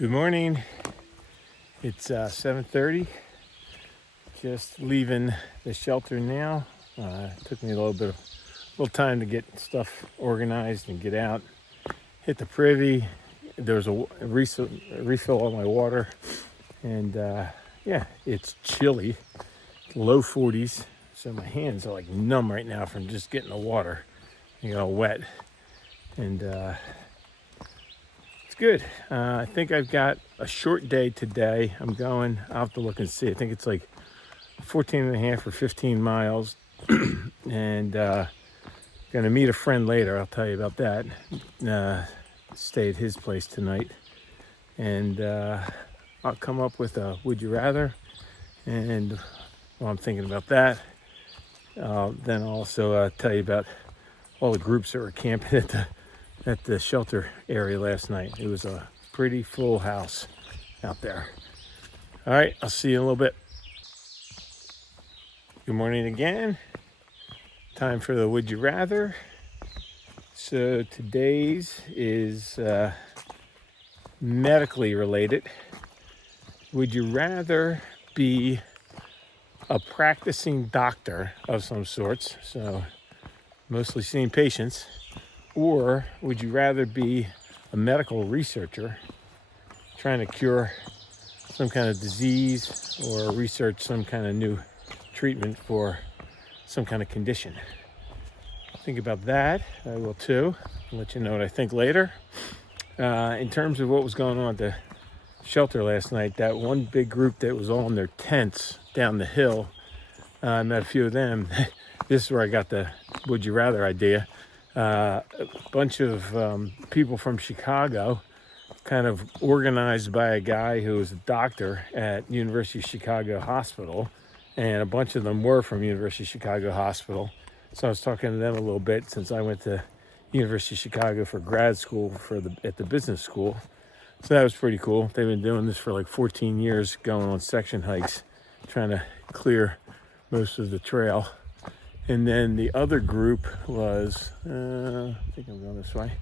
Good morning. It's 7:30. Just leaving the shelter now. Took me a little time to get stuff organized and get out. Hit the privy. There was a refill on my water, and yeah, it's chilly. Low 40s, so my hands are like numb right now from just getting the water. They got all wet, and it's good. I think I've got a short day today. I'll have to look and see. I think it's like 14 and a half or 15 miles. And gonna meet a friend later. I'll tell you about that. Stay at his place tonight. And I'll come up with a would you rather. And while I'm thinking about that, then I'll also tell you about all the groups that were camping at the shelter area last night. It was a pretty full house out there. All right, I'll see you in a little bit. Good morning again. Time for the would you rather. So today's is medically related. Would you rather be a practicing doctor of some sorts, so mostly seeing patients, or would you rather be a medical researcher trying to cure some kind of disease or research some kind of new treatment for some kind of condition? Think about that. I will too. I'll let you know what I think later. In terms of what was going on at the shelter last night, that one big group that was all in their tents down the hill, I met a few of them. This is where I got the would you rather idea. A bunch of people from Chicago, kind of organized by a guy who was a doctor at University of Chicago Hospital, and a bunch of them were from University of Chicago Hospital. So I was talking to them a little bit since I went to University of Chicago for grad school at the business school. So that was pretty cool. They've been doing this for like 14 years, going on section hikes, trying to clear most of the trail. And then the other group was, I think I'm going this way,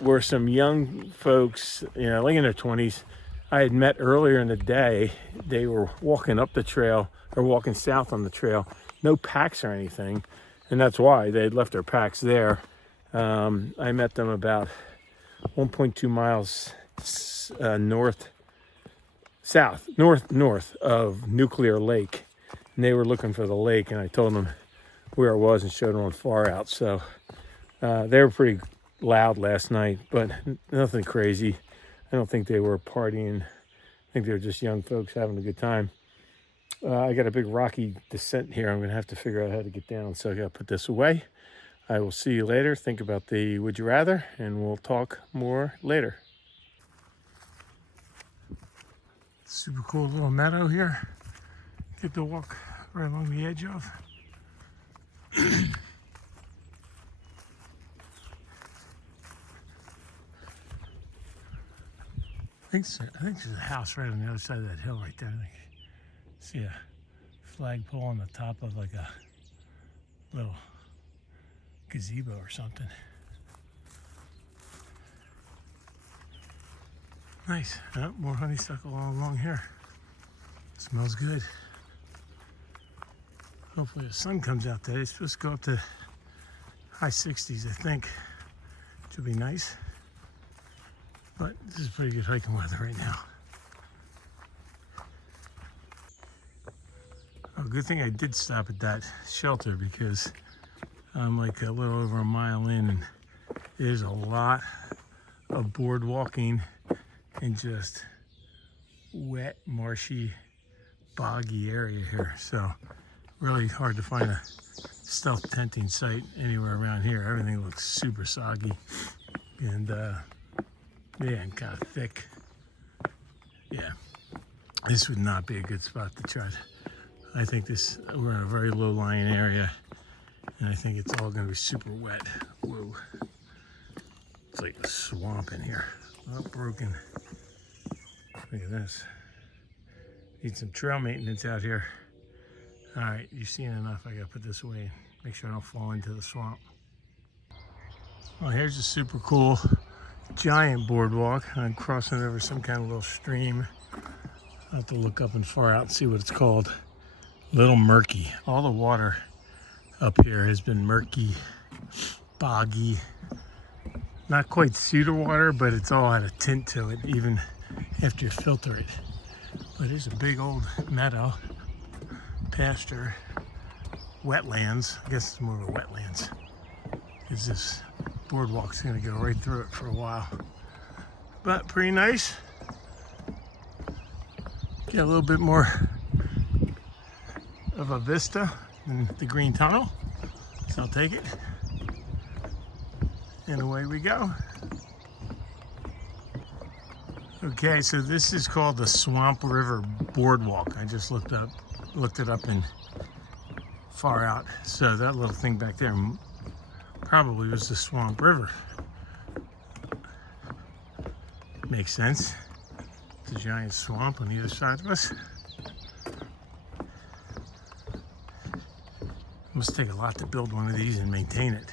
were some young folks, like in their 20s. I had met earlier in the day. They were walking up the trail or walking south on the trail. No packs or anything. And that's why they had left their packs there. I met them about 1.2 miles north of Nuclear Lake. And they were looking for the lake, and I told them where it was and showed them on far out. So they were pretty loud last night, but nothing crazy. I don't think they were partying. I think they were just young folks having a good time. I got a big rocky descent here. I'm going to have to figure out how to get down, so I got to put this away. I will see you later. Think about the would you rather, and we'll talk more later. Super cool little meadow here. Get to walk right along the edge of. I think there's a house right on the other side of that hill right there. I think see a flagpole on the top of like a little gazebo or something. Nice. Oh, more honeysuckle all along here. Smells good. Hopefully the sun comes out today. It's supposed to go up to high 60s, I think, which will be nice. But this is pretty good hiking weather right now. Oh, good thing I did stop at that shelter because I'm like a little over a mile in, and there's a lot of board walking and just wet, marshy, boggy area here. So really hard to find a stealth tenting site anywhere around here. Everything looks super soggy and and kind of thick. Yeah, this would not be a good spot to try to. I think we're in a very low-lying area, and I think it's all going to be super wet. Whoa, it's like a swamp in here. All broken. Look at this. Need some trail maintenance out here. All right, you've seen enough. I got to put this away and make sure I don't fall into the swamp. Well, here's a super cool giant boardwalk. I'm crossing over some kind of little stream. I'll have to look up and far out and see what it's called. Little murky. All the water up here has been murky, boggy. Not quite cedar water, but it's all had a tint to it, even after you filter it. But there's a big old meadow, pasture, wetlands. I guess it's more of a wetlands. Because this boardwalk's gonna go right through it for a while. But pretty nice. Get a little bit more of a vista than the green tunnel, so I'll take it. And away we go. Okay, so this is called the Swamp River Boardwalk. I just looked it up and far out. So that little thing back there probably was the Swamp River. Makes sense. It's a giant swamp on either side of us. Must take a lot to build one of these and maintain it.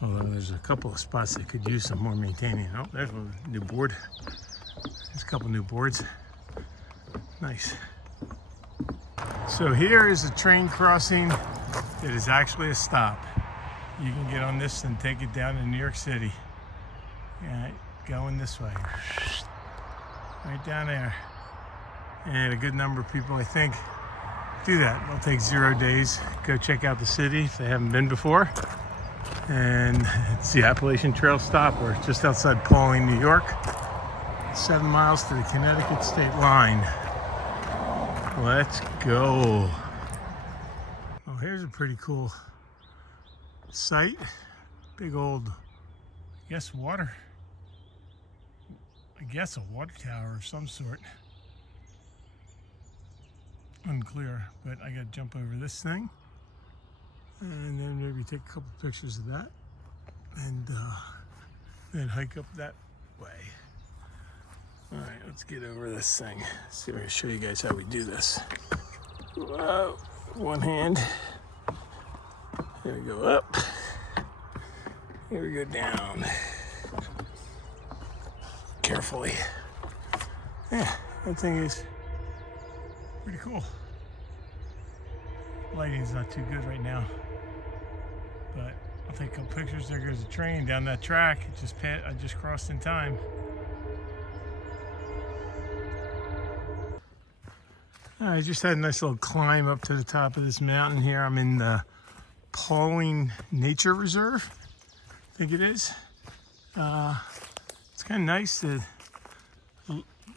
Although there's a couple of spots that could use some more maintaining. Oh, there's a new board. There's a couple new boards. Nice. So here is a train crossing that is actually a stop. You can get on this and take it down to New York City. Yeah, going this way. Right down there. And a good number of people, I think, do that. It'll take 0 days. Go check out the city if they haven't been before. And it's the Appalachian Trail stop. We're just outside Pauling, New York. 7 miles to the Connecticut state line. Let's go. Oh, here's a pretty cool site. Big old, I guess water tower of some sort. Unclear, but I gotta jump over this thing and then maybe take a couple pictures of that and then hike up that way. All right, let's get over this thing. See if I can show you guys how we do this. Whoa, one hand. Here we go up. Here we go down. Carefully. Yeah, that thing is pretty cool. Lighting's not too good right now, but I'll take a couple pictures. There goes a train down that track. I just crossed in time. I just had a nice little climb up to the top of this mountain here. I'm in the Pauling Nature Reserve, I think it is. It's kind of nice that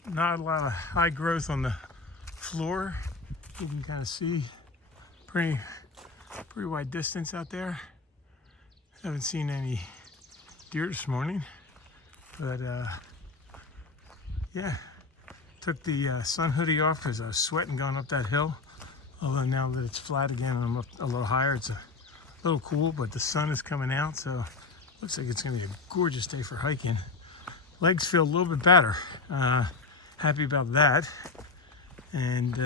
not a lot of high growth on the floor. You can kind of see pretty wide distance out there. Haven't seen any deer this morning, but yeah. Took the sun hoodie off because I was sweating going up that hill. Although now that it's flat again and I'm up a little higher, it's a little cool, but the sun is coming out, so looks like it's gonna be a gorgeous day for hiking. Legs feel a little bit better. Happy about that. And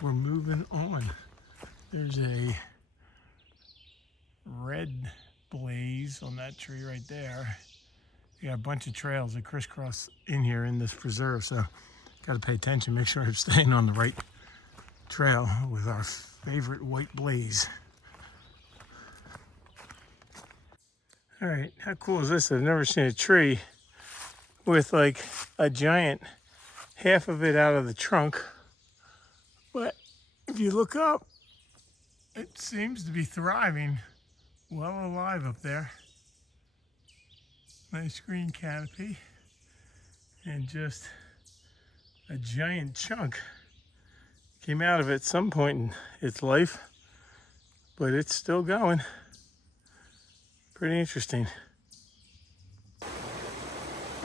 we're moving on. There's a red blaze on that tree right there. You got a bunch of trails that crisscross in here in this preserve, so got to pay attention, make sure I'm staying on the right trail with our favorite white blaze. All right, how cool is this? I've never seen a tree with like a giant, half of it out of the trunk. But if you look up, it seems to be thriving, well alive up there. Nice green canopy and just a giant chunk came out of it at some point in its life, but it's still going. Pretty interesting.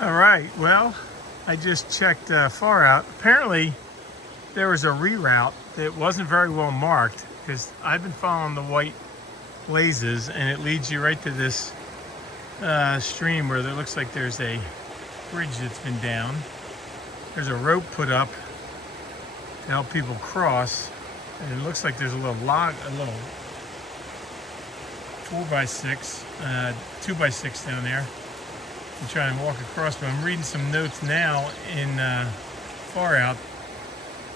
All right, well, I just checked far out. Apparently there was a reroute that wasn't very well marked because I've been following the white blazes and it leads you right to this stream where it looks like there's a bridge that's been down. There's a rope put up to help people cross, and it looks like there's a little 4x6, 2x6 down there to try and walk across, but I'm reading some notes now in Far Out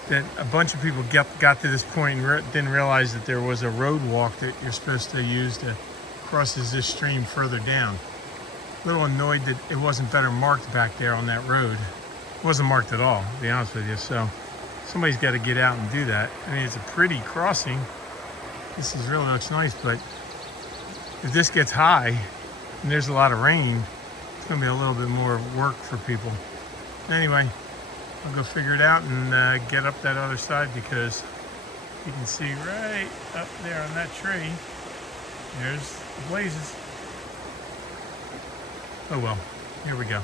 that a bunch of people got to this point and didn't realize that there was a road walk that you're supposed to use to cross this stream further down. A little annoyed that it wasn't better marked back there on that road. It wasn't marked at all, to be honest with you, so somebody's got to get out and do that. I mean, it's a pretty crossing. This is really looks nice, but if this gets high and there's a lot of rain, it's going to be a little bit more work for people. Anyway, I'll go figure it out and get up that other side, because you can see right up there on that tree, there's the blazes. Oh well, here we go.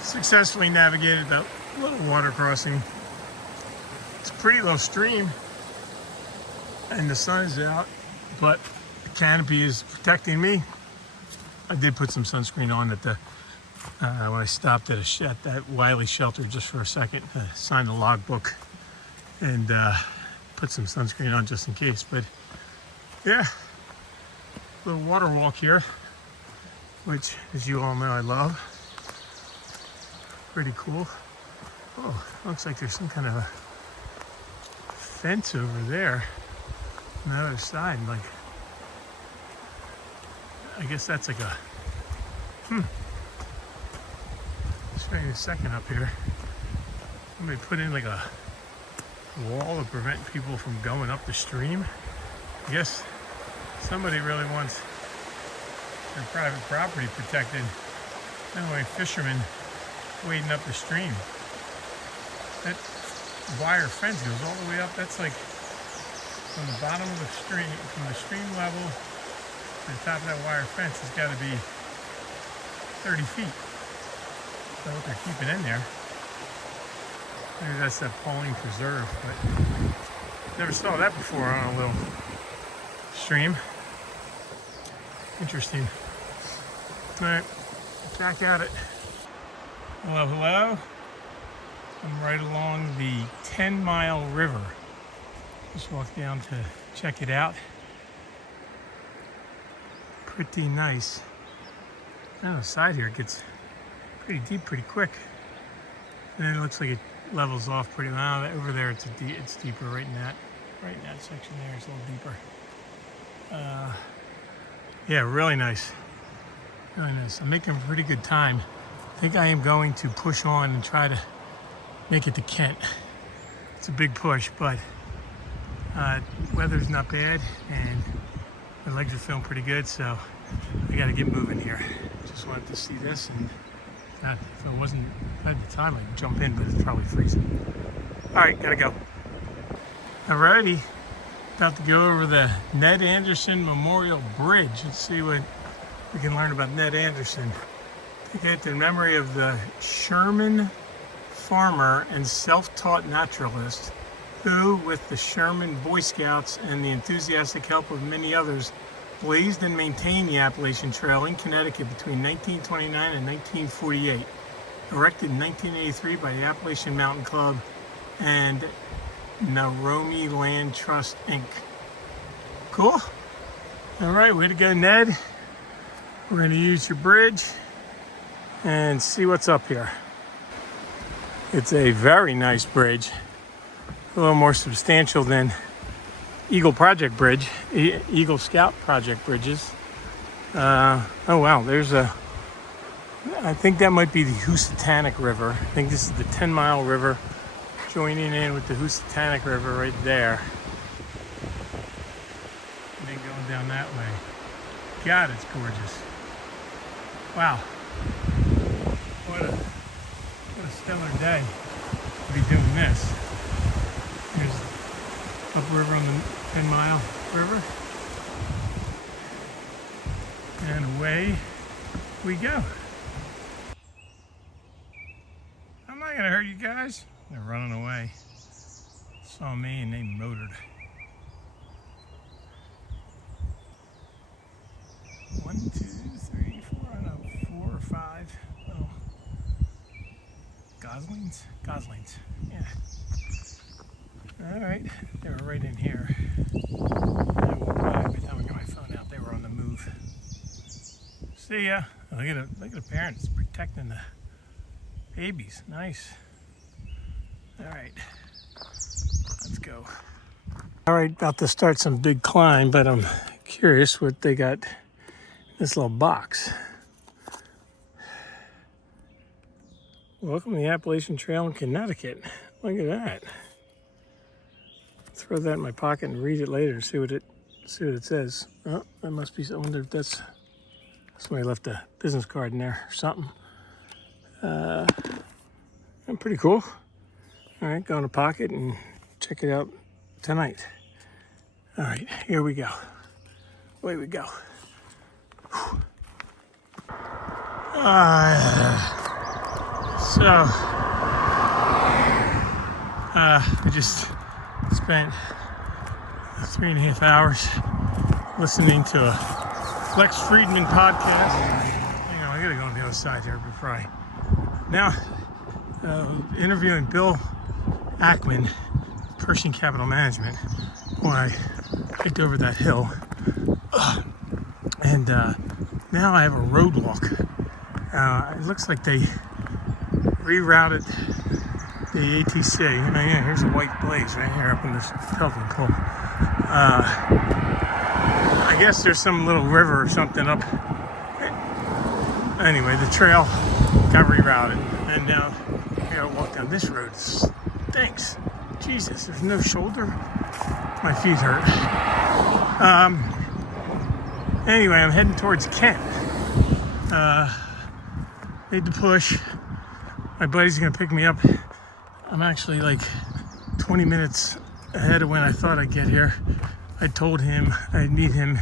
Successfully navigated that little water crossing. It's a pretty low stream and the sun is out, but the canopy is protecting me. I did put some sunscreen on at the when I stopped at that Wiley shelter just for a second, signed the logbook and put some sunscreen on just in case. But yeah, little water walk here, which, as you all know, I love. Pretty cool. Oh, looks like there's some kind of a fence over there on the other side. Like, I guess that's like a Just wait a second up here. Somebody put in like a wall to prevent people from going up the stream. I guess somebody really wants their private property protected. Anyway, fishermen wading up the stream. That wire fence goes all the way up. That's like from the bottom of the stream, from the stream level to the top of that wire fence has got to be 30 feet. That's what they're keeping in there. Maybe that's that Pauling Preserve, but never saw that before on a little stream. Interesting. All right, back at it. Hello, hello. I'm right along the 10-mile river. Just walked down to check it out. Pretty nice. On the side here, it gets pretty deep pretty quick. And then it looks like it levels off pretty well. Over there, it's deeper. Right in that section there, it's a little deeper. Yeah, really nice. Really nice. I'm making a pretty good time. I think I am going to push on and try to make it to Kent. It's a big push, but weather's not bad and my legs are feeling pretty good, so I got to get moving here. Just wanted to see this, and if it wasn't at the time, I'd jump in, but it's probably freezing. All right, gotta go. Alrighty, about to go over the Ned Anderson Memorial Bridge. Let's see what we can learn about Ned Anderson. I think it's in memory of the Sherman farmer and self-taught naturalist who, with the Sherman Boy Scouts and the enthusiastic help of many others, blazed and maintained the Appalachian Trail in Connecticut between 1929 and 1948. Erected in 1983 by the Appalachian Mountain Club and Naromi Land Trust, Inc. Cool. All right, way to go, Ned. We're going to use your bridge and see what's up here. It's a very nice bridge, a little more substantial than Eagle Project Bridge, Eagle Scout Project bridges. Oh wow, there's I think that might be the Housatonic River. I think this is the 10-mile river joining in with the Housatonic River right there. And then going down that way. God, it's gorgeous. Wow. What a stellar day to be doing this. Here's upriver on the 10-mile river. And away we go. I'm not gonna hurt you guys. They're running away. Saw me and they motored. 1, 2, 3, 4, I don't know, 4 or 5 little goslings, yeah. All right, they were right in here. I walked by every time I got my phone out, they were on the move. See ya. Look at the parents protecting the babies. Nice. All right, let's go. All right, about to start some big climb, but I'm curious what they got in this little box. Welcome to the Appalachian Trail in Connecticut. Look at that. Throw that in my pocket and read it later. See what it says. Oh, that must be. I wonder if that's somebody left a business card in there or something. Pretty cool. All right, go in the pocket and check it out tonight. All right, here we go. Away we go. I just spent 3.5 hours listening to a Lex Friedman podcast. I gotta go on the other side here before I. Now, interviewing Bill Ackman, Pershing Capital Management, when I hiked over that hill. And now I have a road walk. It looks like they rerouted the ATC. Yeah, here's a white blaze right here up in this telephone pole. I guess there's some little river or something up. Anyway, the trail got rerouted, and now I gotta walk down this road. Thanks, Jesus. There's no shoulder. My feet hurt. Anyway, I'm heading towards Kent. Made the push. My buddy's gonna pick me up. I'm actually like 20 minutes ahead of when I thought I'd get here. I told him I'd meet him.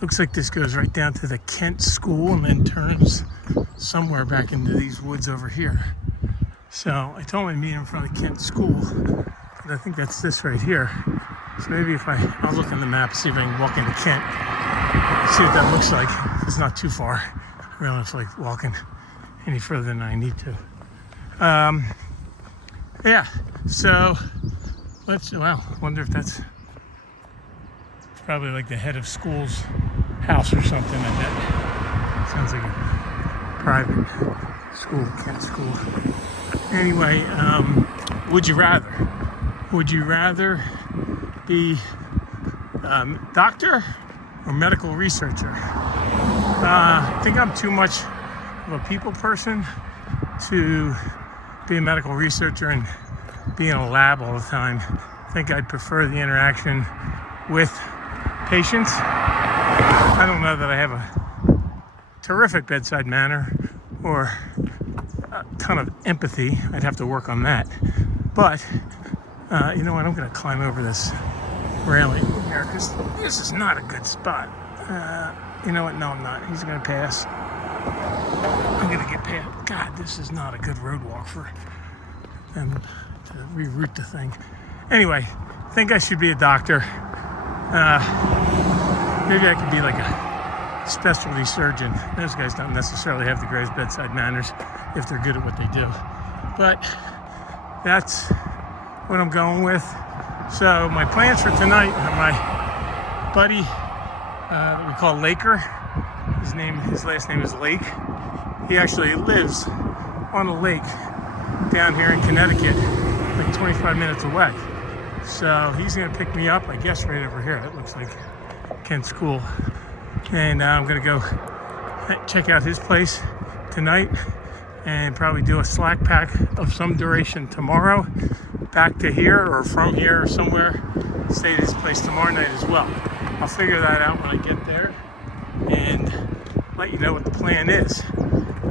Looks like this goes right down to the Kent school and then turns somewhere back into these woods over here. So I told him I'd meet him in front of the Kent school, but I think that's this right here. So maybe I'll look on the map, see if I can walk into Kent, see what that looks like. It's not too far. I don't feel like walking any further than I need to. Yeah, so wonder if that's probably like the head of school's house or something like that. Sounds like a private school, Kent school. Anyway, would you rather? Would you rather be doctor or medical researcher? I think I'm too much of a people person to be a medical researcher and be in a lab all the time. I think I'd prefer the interaction with patients. I don't know that I have a terrific bedside manner or a ton of empathy. I'd have to work on that. But you know what? I'm going to climb over this railing here because this is not a good spot. You know what? No, I'm not. He's going to pass. I'm going to get past. God, this is not a good road walk for them to reroute the thing. Anyway, I think I should be a doctor. Maybe I could be like a specialty surgeon. Those guys don't necessarily have the greatest bedside manners if they're good at what they do. But that's what I'm going with. So my plans for tonight are my buddy that we call Laker. His last name is Lake. He actually lives on a lake down here in Connecticut, like 25 minutes away. So he's gonna pick me up, I guess right over here. It looks like Kent School. And I'm gonna go check out his place tonight and probably do a slack pack of some duration tomorrow, back to here or from here or somewhere. Stay at his place tomorrow night as well. I'll figure that out when I get there and let you know what the plan is.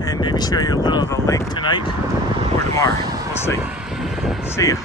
And maybe show you a little of the lake tonight or tomorrow. We'll see. See ya.